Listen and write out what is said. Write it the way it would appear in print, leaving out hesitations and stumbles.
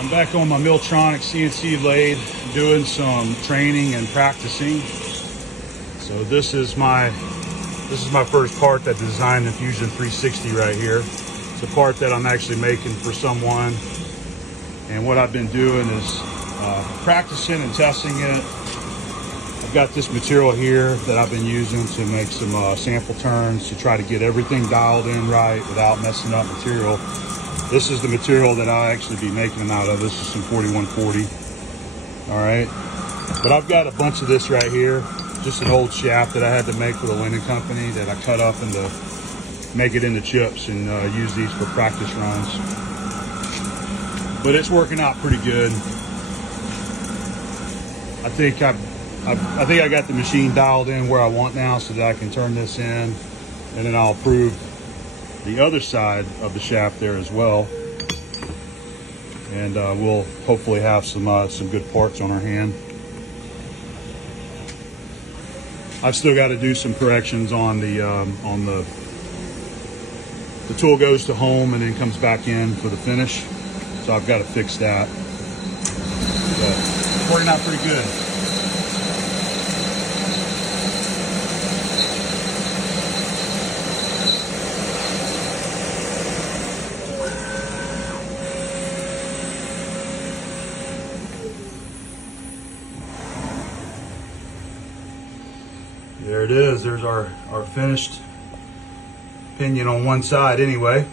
I'm back on my Milltronics CNC lathe doing some training and practicing. So this is my first part that I designed in Fusion 360 right here. It's a part that I'm actually making for someone. And what I've been doing is practicing and testing it. I've got this material here that I've been using to make some sample turns to try to get everything dialed in right without messing up material. This is the material that I'll actually be making them out of. This is some 4140. All right. But I've got a bunch of this right here. Just an old shaft that I had to make for the linen company that I cut up into, make it into chips and use these for practice runs. But it's working out pretty good. I think I got the machine dialed in where I want now so that I can turn this in, and then I'll approve the other side of the shaft there as well. And we'll hopefully have some good parts on our hand. I've still got to do some corrections on the tool goes to home and then comes back in for the finish. So I've got to fix that. But it's working out pretty good. There it is. There's our finished pinion on one side anyway.